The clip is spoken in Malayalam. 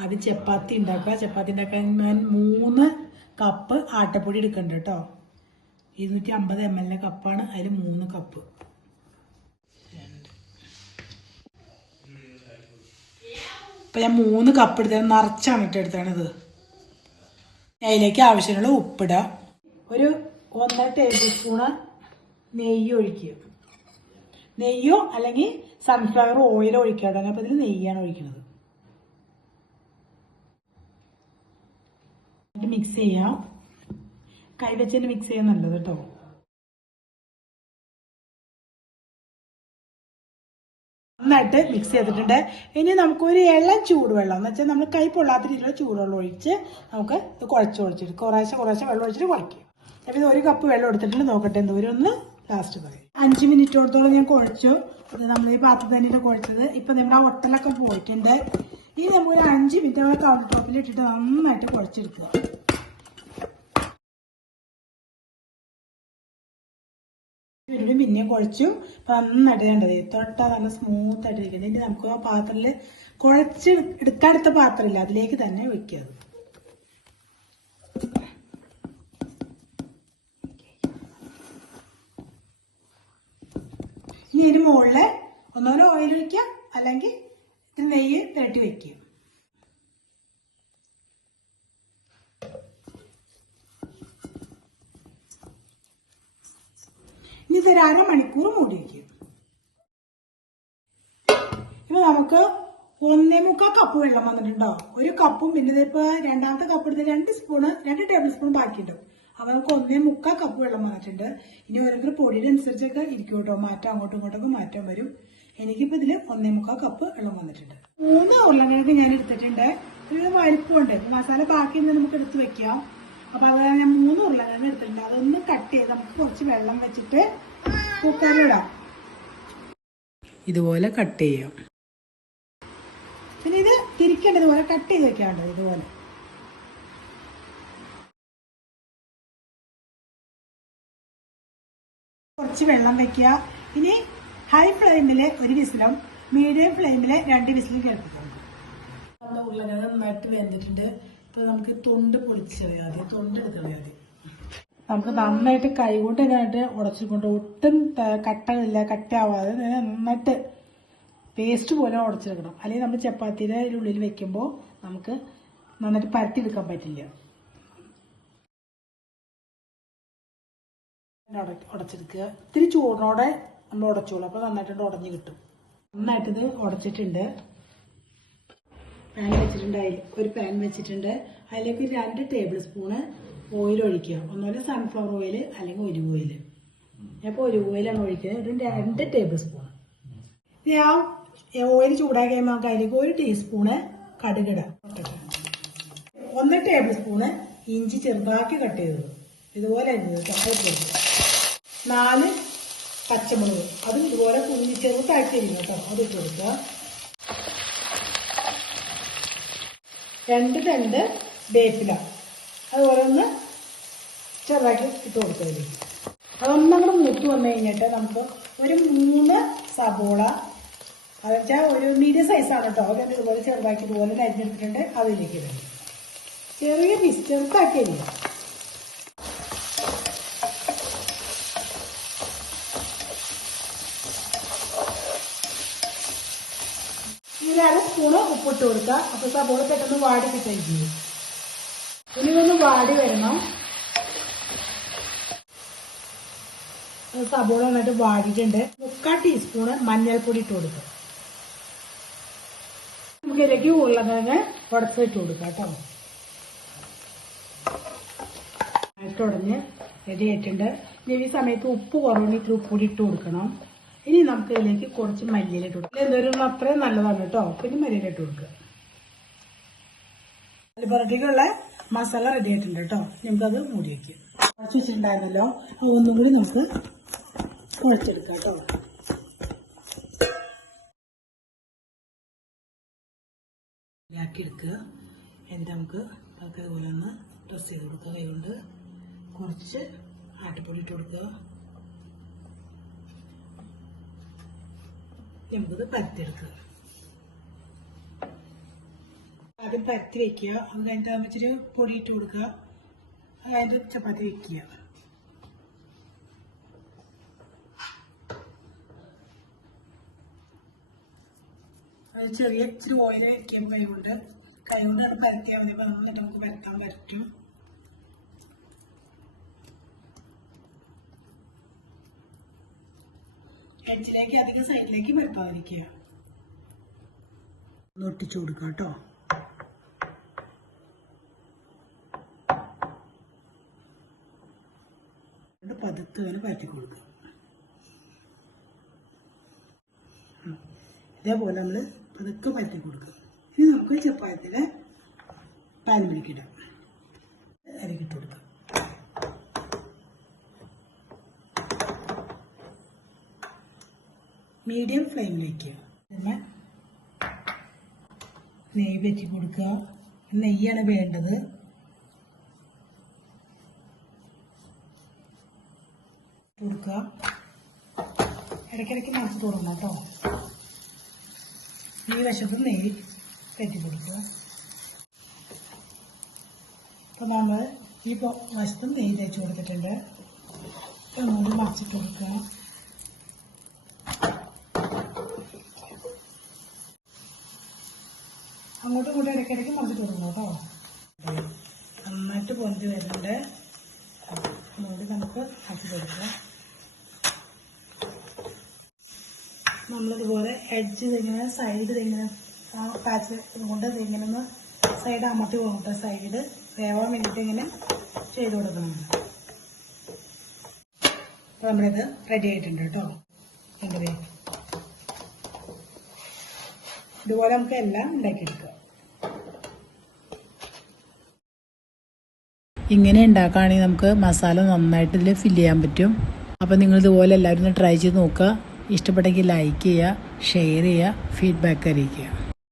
ആദ്യം ചപ്പാത്തി ഉണ്ടാക്കുക. ചപ്പാത്തി ഉണ്ടാക്കാൻ ഞാൻ 3 കപ്പ് ആട്ടപ്പൊടി എടുക്കുന്നുണ്ട് കേട്ടോ. 250 ml കപ്പാണ്, അതിൽ 3 കപ്പ്. ഇപ്പം ഞാൻ 3 കപ്പ് എടുത്തത് നിറച്ചാണ് എടുത്താണിത്. അതിലേക്ക് ആവശ്യമുള്ള ഉപ്പിടുക. ഒരു 1 ടേബിൾ സ്പൂണ് നെയ്യ് ഒഴിക്കുക. നെയ്യോ അല്ലെങ്കിൽ സൺഫ്ലവർ ഓയിലോ ഒഴിക്കാട്ടോ. അപ്പോൾ ഇതിൽ നെയ്യാണ് ഒഴിക്കുന്നത്. മിക്സ് ചെയ്യാം. കൈവച്ചിട്ട് മിക്സ് ചെയ്യാൻ നല്ലത് കേട്ടോ. നന്നായിട്ട് മിക്സ് ചെയ്തിട്ടുണ്ട്. ഇനി നമുക്കൊരു ഇളം ചൂടുവെള്ളം എന്ന് വെച്ചാൽ നമ്മൾ കൈ പൊള്ളാത്ത രീതിയിലുള്ള ചൂടുവെള്ളം ഒഴിച്ച് നമുക്ക് ഇത് കുഴച്ചെടുക്കും. കുറേശ്ശെ വെള്ളം ഒഴിച്ചിട്ട് കുഴയ്ക്കും. അപ്പോൾ ഇത് 1 കപ്പ് വെള്ളം എടുത്തിട്ടുണ്ട്. നോക്കട്ടെ എന്തോരം ഒന്ന് ലാസ്റ്റ് പറയും. 5 മിനിറ്റോളത്തോളം ഞാൻ കുഴച്ചു. ഇത് നമ്മൾ ഈ പാത്രത്തിൽ തന്നെയാണ് കുഴച്ചത്. ഇപ്പം നമ്മുടെ ആ ഒട്ടലൊക്കെ പോയിട്ടുണ്ട്. ഇനി നമുക്കൊരു 5 മിനിറ്റ് കൗണ്ടർ ടോപ്പിൽ ഇട്ടിട്ട് നന്നായിട്ട് കുഴച്ചെടുക്കുക. പിന്നെ കുഴച്ചു. നന്നായിട്ട് കണ്ടത് തൊട്ടാ നല്ല സ്മൂത്ത് ആയിട്ട് ഇരിക്കുന്നത്. ഇനി നമുക്ക് ആ പാത്രത്തിൽ കുഴച്ച് എടുക്കാനെടുത്ത പാത്രമില്ല, അതിലേക്ക് തന്നെ വെക്കുക. ഇനി ഇതിന് മുകളിൽ ഒന്നോരോ ഓയിൽ വയ്ക്കുക, അല്ലെങ്കിൽ ഇത്തിരി നെയ്യ് തട്ടി വെക്കുക. ഇനി ഇതൊരു 1/2 മണിക്കൂർ മൂടി വയ്ക്കും. ഇപ്പൊ നമുക്ക് 1.25 കപ്പ് വെള്ളം വന്നിട്ടുണ്ടോ. 1 കപ്പും പിന്നെ ഇതിപ്പോ രണ്ടാമത്തെ കപ്പ് എടുത്ത് 2 ടേബിൾ സ്പൂൺ ബാക്കിയുണ്ടാവും. അപ്പൊ നമുക്ക് 1.25 കപ്പ് വെള്ളം വന്നിട്ടുണ്ട്. ഇനി ഓരോരുത്തർ പൊടിയുടെ അനുസരിച്ചൊക്കെ ഇരിക്കും കേട്ടോ. മാറ്റം അങ്ങോട്ടും ഇങ്ങോട്ടൊക്കെ മാറ്റം വരും. എനിക്കിപ്പോ ഇതില് 1.25 കപ്പ് വെള്ളം വന്നിട്ടുണ്ട്. 3 ഉരുളക്കിഴങ്ങ് ഞാൻ എടുത്തിട്ടുണ്ട്. ഇത് വലിപ്പമുണ്ട്. മസാല ബാക്കി നമുക്ക് എടുത്ത് വെക്കാം. അപ്പൊ അത് ഞാൻ 3 ഉരുളക്കിഴങ്ങ് എടുത്തിട്ടുണ്ട്. അതൊന്ന് കട്ട് ചെയ്ത് നമുക്ക് കുറച്ച് വെള്ളം വെച്ചിട്ട് കുക്കറിലിടാം. ഇതുപോലെ കട്ട് ചെയ്യാം. പിന്നെ ഇത് തിരിക്കേണ്ടതുപോലെ കട്ട് ചെയ്ത് വെക്കാണ്ട് ഇതുപോലെ. കുറച്ച് വെള്ളം വെക്കുക. ഇനി ഹൈ ഫ്ലെയിമില് 1 വിസിലും മീഡിയം ഫ്ലെയിമില് 2 വിസിലും കേൾപ്പിക്കണം. നമ്മുടെ ഉരുളക്കിഴങ്ങ് നന്നായിട്ട് വെന്തിട്ടുണ്ട്. ഇപ്പൊ നമുക്ക് തൊണ്ട് പൊളിച്ച് കളയാതെ, തൊണ്ട് എടുക്കളയാതെ നമുക്ക് നന്നായിട്ട് കൈകൊണ്ട് ഇതായിട്ട് ഉടച്ചുകൊണ്ട് ഒട്ടും കട്ടയില്ല, കട്ടയാവാതെ നന്നായിട്ട് പേസ്റ്റ് പോലെ ഉടച്ചെടുക്കണം. അല്ലെങ്കിൽ നമ്മൾ ചപ്പാത്തിയുടെ ഉള്ളിൽ വെക്കുമ്പോൾ നമുക്ക് നന്നായിട്ട് പരത്തിയെടുക്കാൻ പറ്റില്ല. ഉടച്ചെടുക്കുക. ഇത്തിരി ചൂടിനോടെ നമ്മൾ ഉടച്ചോളൂ. അപ്പോൾ നന്നായിട്ട് ഉടഞ്ഞ് കിട്ടും. നന്നായിട്ടിത് ഉടച്ചിട്ടുണ്ട്. പാൻ വെച്ചിട്ടുണ്ട്. ഒരു പാൻ വെച്ചിട്ടുണ്ട്. അതിലേക്ക് 2 ടേബിൾ സ്പൂണ് ഓയിൽ ഒഴിക്കുക. ഒന്നുപോലെ സൺഫ്ലവർ ഓയിൽ അല്ലെങ്കിൽ ഒലിവ് ഓയിൽ. അപ്പോൾ ഒലിവ് ഓയിലാണ് ഒഴിക്കുന്നത്. ഇത് 2 ടേബിൾ സ്പൂൺ. ഇനി ആ ഓയിൽ ചൂടാക്കി കഴിയുമ്പോൾ നമുക്ക് അതിലേക്ക് 1 ടീസ്പൂണ് കടുകിട. 1 ടേബിൾ സ്പൂണ് ഇഞ്ചി ചെറുതാക്കി കട്ട് ചെയ്തത്. ഇതുപോലെ 4 പച്ചമുളക്, അതും ഇതുപോലെ കുഞ്ഞി ചെറുതാക്കി അരിഞ്ഞു കേട്ടോ. അത് ഇട്ട് കൊടുക്കുക. 2 തണ്ട് വേപ്പില, അതുപോലെ ഒന്ന് ചെറുതാക്കി ഇട്ട് കൊടുത്തതിലേക്ക്. അതൊന്നങ്ങോട്ട് മൂത്ത് വന്നു കഴിഞ്ഞിട്ട് നമുക്ക് ഒരു 3 സബോള, അത് വെച്ചാൽ ഒരു മീഡിയം സൈസാണ് കേട്ടോ. അതൊക്കെ ഇതുപോലെ ചെറുതാക്കി ഇതുപോലെ അരിഞ്ഞെടുത്തിട്ടുണ്ട്. അതിലേക്ക് ഇടും. ചെറിയ പീസ് ചെറുതാക്കി അരിയും. ഇതിൽ 1 സ്പൂണ് ഉപ്പിട്ട് കൊടുക്കുക. അപ്പൊ സബോള പെട്ടെന്ന് വാടി കിട്ടുകയും ചെയ്യും. ഇനി ഇതൊന്ന് വാടി വരണം. സബോള നന്നായിട്ട് വാടിയിട്ടുണ്ട്. 3/4 ടീസ്പൂണ് മഞ്ഞൾപ്പൊടി ഇട്ട് കൊടുക്കുക. നമുക്ക് ഇതിലേക്ക് ഉരുളക്കിഴങ്ങ് ഉടച്ചിട്ട് കൊടുക്കാം കേട്ടോ. ഉടഞ്ഞ് റെഡി ആയിട്ടുണ്ട്. ഇനി ഈ സമയത്ത് ഉപ്പ് കുറവുണ്ടെങ്കിൽ ഇത്തിരി ഉപ്പ് കൂടി ഇട്ട് കൊടുക്കണം. ഇനി നമുക്ക് ഇതിലേക്ക് കുറച്ച് മല്ലിയില ഇട്ട് കൊടുക്കാം. എന്തോരം അത്രയും നല്ലതാണ് കേട്ടോ. പിന്നെ മല്ലിയില ഇട്ട് കൊടുക്കുക. പൊറോട്ടയ്ക്കുള്ള മസാല റെഡി ആയിട്ടുണ്ട് കേട്ടോ. നമുക്കത് മൂടി വയ്ക്കും. കുറച്ച് വെച്ചിട്ടുണ്ടായിരുന്നല്ലോ, ഒന്നും കൂടി നമുക്ക് കുഴച്ചെടുക്കാം കേട്ടോ. എടുക്കുക. എന്നിട്ട് നമുക്ക് അതുപോലെ ഒന്ന് പ്രസ് ചെയ്ത് കൊടുക്കുക. കൈകൊണ്ട് കുറച്ച് ആട്ടിപ്പൊടി ഇട്ട് കൊടുക്കുക. നമുക്കിത് പരത്തിയെടുക്കുക. ആദ്യം പരത്തി വെക്കുക. അത് കഴിഞ്ഞിട്ട് വെച്ചിട്ട് പൊടി ഇട്ട് കൊടുക്കുക. അത് കഴിഞ്ഞിട്ട് ചപ്പാത്തി വെക്കുക. അത് ചെറിയ ഇച്ചിരി ഓയിൽ വെക്കാൻ കഴിവുണ്ട്. കൈകൊണ്ടാണ് പരത്തിയാൽ മതി. അപ്പോൾ നന്നായിട്ട് നമുക്ക് പരത്താൻ പറ്റും. എഡ്ജിലേക്ക് അധികം സൈഡിലേക്ക് പരത്താതിരിക്കുക. ഒന്ന് ഒട്ടിച്ചു കൊടുക്കുക കേട്ടോ. പതുക്കെ അങ്ങനെ പരത്തി കൊടുക്കുക. ഇതേപോലെ നമ്മൾ പതുക്കെ പരത്തി കൊടുക്കുക. ഇനി നമുക്ക് ചപ്പാത്തിയുടെ പാനിലേക്ക് ഇടാം. അരക്കിട്ട് കൊടുക്കാം. മീഡിയം ഫ്ലെയിമിലേക്ക് നെയ്യ് വെച്ച് കൊടുക്കുക. നെയ്യാണ് വേണ്ടത്. കൊടുക്കുക. ഇടയ്ക്കിടയ്ക്ക് മറിച്ച് തുടങ്ങണം കേട്ടോ. ഈ വശത്ത് നെയ്യ് കയറ്റി കൊടുക്കുക. അപ്പോൾ നമ്മൾ ഈ വശത്തും നെയ്യ് തേച്ച് കൊടുത്തിട്ടുണ്ട്. ഒന്നുകൂടി മറിച്ചിട്ട് കൊടുക്കുക. അങ്ങോട്ടും ഇങ്ങോട്ടും ഇടയ്ക്കിടയ്ക്ക് മറിച്ചിട്ട് കൊടുക്കണം കേട്ടോ. നന്നായിട്ട് പൊന്തി വരുന്നുണ്ട്. അതുകൊണ്ട് നമുക്ക് ആക്കി കൊടുക്കാം. നമ്മളിതുപോലെ എഡ്ജ് ഇങ്ങനെ സൈഡ് ഇങ്ങനെ ആ പാച്ച് കൊണ്ട് ഇങ്ങനെ ഒന്ന് സൈഡ് അമർത്തി കൊടുക്കുക. സൈഡ് വേവാൻ വേണ്ടിയിട്ട് ഇങ്ങനെ ചെയ്ത് കൊടുക്കണം. അപ്പോൾ നമ്മളിത് റെഡി ആയിട്ടുണ്ട് കേട്ടോ. എങ്ങനെ ഇതുപോലെ നമുക്ക് എല്ലാം ഉണ്ടാക്കിയെടുക്കുക. ഇങ്ങനെ ഉണ്ടാക്കുകയാണെങ്കിൽ നമുക്ക് മസാല നന്നായിട്ട് ഇതിൽ ഫില്ല് ചെയ്യാൻ പറ്റും. അപ്പോൾ നിങ്ങൾ ഇതുപോലെ എല്ലാവരും ഒന്ന് ട്രൈ ചെയ്ത് നോക്കുക. ഇഷ്ടപ്പെട്ടെങ്കിൽ ലൈക്ക് ചെയ്യുക, ഷെയർ ചെയ്യുക, ഫീഡ്ബാക്ക് അറിയിക്കുക.